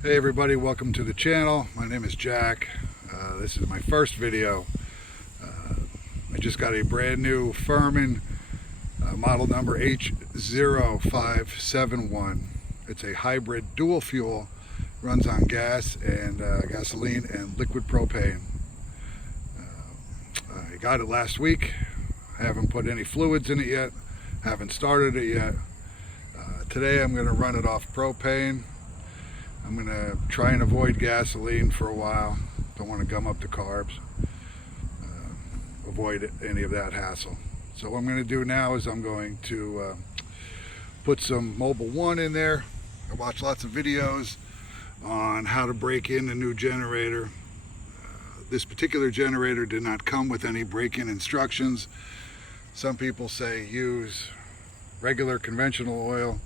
Hey everybody, welcome to the channel. My name is Jack. This is my first video. I just got a brand new Firman model number H05751. It's a hybrid dual fuel, runs on gas and gasoline and liquid propane. I got it last week. I haven't put any fluids in it yet, haven't started it yet. Today I'm going to run it off propane. I'm going to try and avoid gasoline for a while. Don't want to gum up the carbs. Avoid any of that hassle. So what I'm going to do now is I'm going to put some Mobile 1 in there. I watched lots of videos on how to break in a new generator. This particular generator did not come with any break-in instructions. Some people say use regular conventional oil.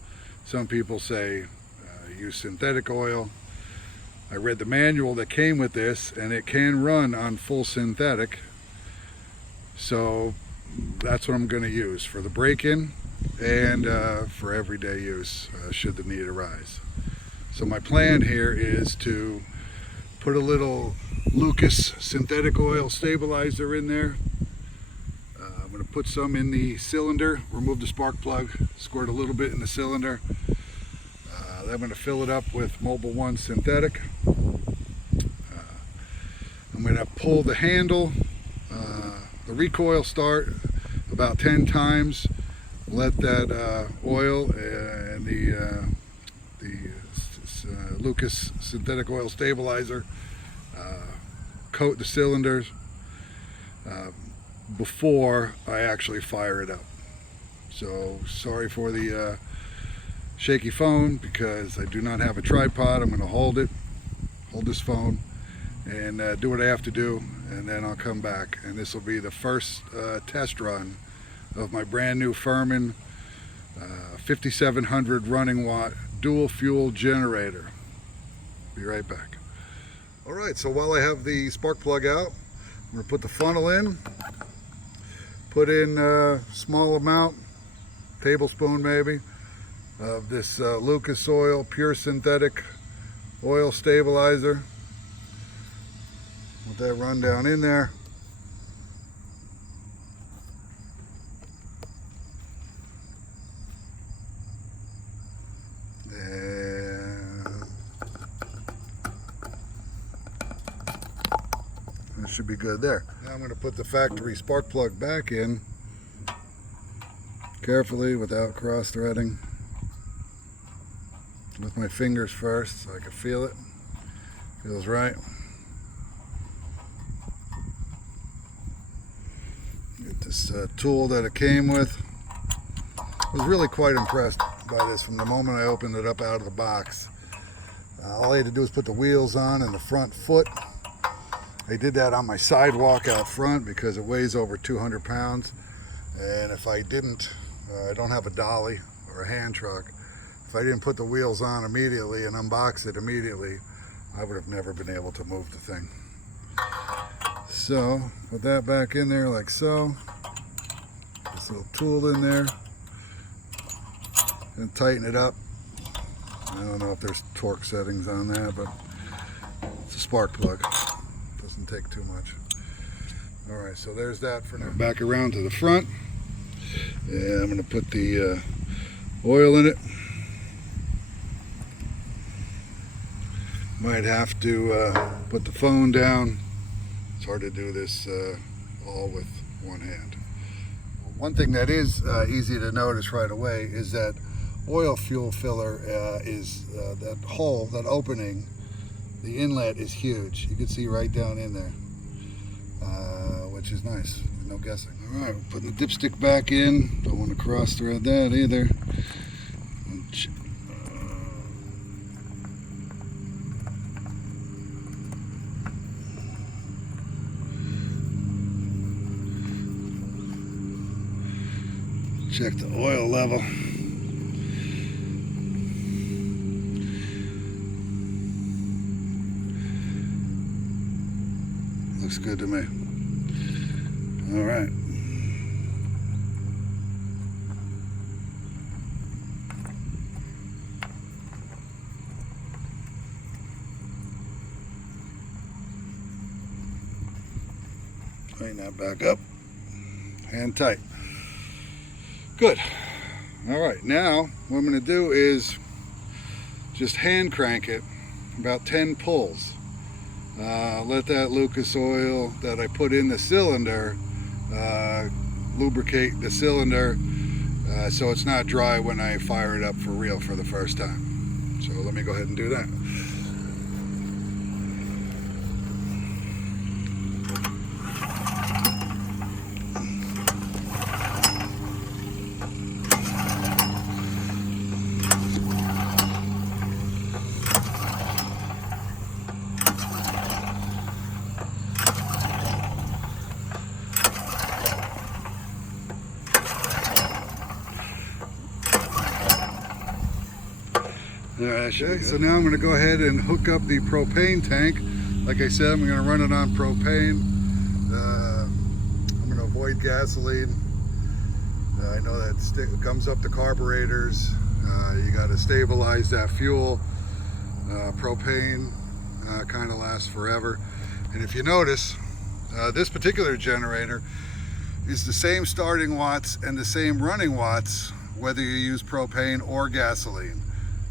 Some people say use synthetic oil. I read the manual that came with this and it can run on full synthetic, so that's what I'm going to use for the break-in and for everyday use should the need arise. So my plan here is to put a little Lucas synthetic oil stabilizer in there. I'm going to put some in the cylinder, remove the spark plug, squirt a little bit in the cylinder. I'm going to fill it up with Mobile 1 synthetic. I'm going to pull the handle, the recoil start about 10 times, let that oil and the Lucas synthetic oil stabilizer coat the cylinders before I actually fire it up. So sorry for the shaky phone, because I do not have a tripod. I'm going to hold this phone and do what I have to do, and then I'll come back, and this will be the first test run of my brand new Firman 5700 running watt dual fuel generator. Be right back. Alright, so while I have the spark plug out, I'm going to put the funnel in, put in a small amount, tablespoon maybe, of this Lucas oil, pure synthetic oil stabilizer. Let that run down in there. And that should be good there. Now I'm going to put the factory spark plug back in carefully without cross threading. With my fingers first so I can feel it. Feels right. Get this tool that it came with. I was really quite impressed by this from the moment I opened it up out of the box. All I had to do was put the wheels on and the front foot. I did that on my sidewalk out front because it weighs over 200 pounds. And if I didn't, I don't have a dolly or a hand truck. If I didn't put the wheels on immediately and unbox it immediately, I would have never been able to move the thing. So, put that back in there like so. This little tool in there. And tighten it up. I don't know if there's torque settings on that, but it's a spark plug. Doesn't take too much. Alright, so there's that for now. Back around to the front. And I'm going to put the oil in it. Might have to put the phone down. It's hard to do this all with one hand. One thing that is easy to notice right away is that oil fuel filler is that hole, that opening, the inlet is huge. You can see right down in there, which is nice. No guessing. All right, we're putting the dipstick back in. Don't want to cross thread that either. Check the oil level. Looks good to me. All right. Tighten that back up. Hand tight. Good. Alright, now what I'm going to do is just hand crank it about 10 pulls. Let that Lucas oil that I put in the cylinder lubricate the cylinder so it's not dry when I fire it up for real for the first time. So let me go ahead and do that. Okay, so now I'm going to go ahead and hook up the propane tank. Like I said, I'm going to run it on propane. I'm going to avoid gasoline. I know that comes up to carburetors. You got to stabilize that fuel. Propane kind of lasts forever. And if you notice, this particular generator is the same starting watts and the same running watts whether you use propane or gasoline.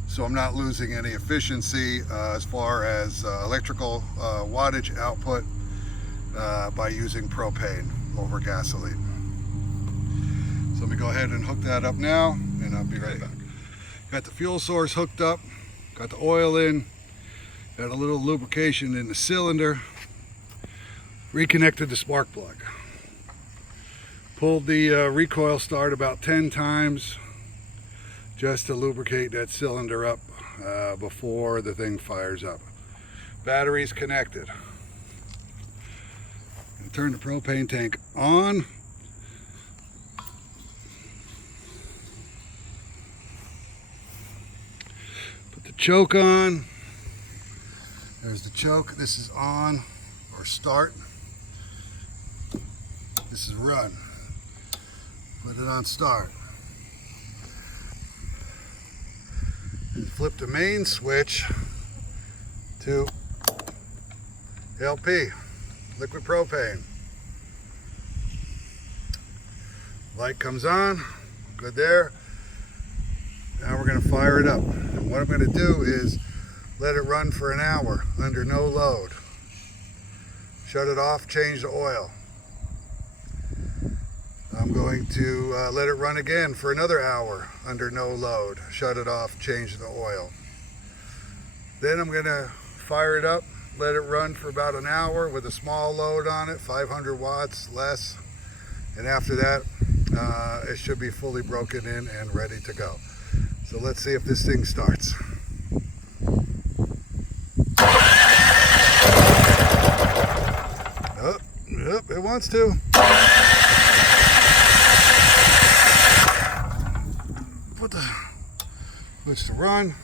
So I'm not losing any efficiency as far as electrical wattage output by using propane over gasoline. So let me go ahead and hook that up now, and I'll be right back. Got the fuel source hooked up, got the oil in, got a little lubrication in the cylinder, reconnected the spark plug. Pulled the recoil start about 10 times just to lubricate that cylinder up before the thing fires up. Battery's connected. Turn the propane tank on. Put the choke on. There's the choke. This is on or start. This is run. Put it on start. And flip the main switch to LP, liquid propane. Light comes on, good there. Now we're going to fire it up. And what I'm going to do is let it run for an hour under no load. Shut it off, change the oil. I'm going to let it run again for another hour under no load. Shut it off, change the oil. Then I'm going to fire it up, let it run for about an hour with a small load on it, 500 watts less. And after that, it should be fully broken in and ready to go. So let's see if this thing starts. Oh, it wants to. Put the switch to run.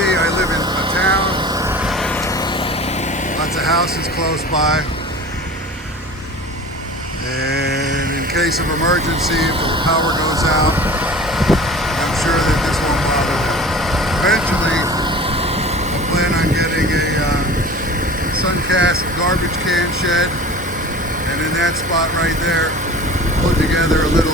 I live in a town, lots of houses close by, and in case of emergency, if the power goes out, I'm sure that this won't bother them. Eventually, I plan on getting a sun-cast garbage can shed, and in that spot right there, put together a little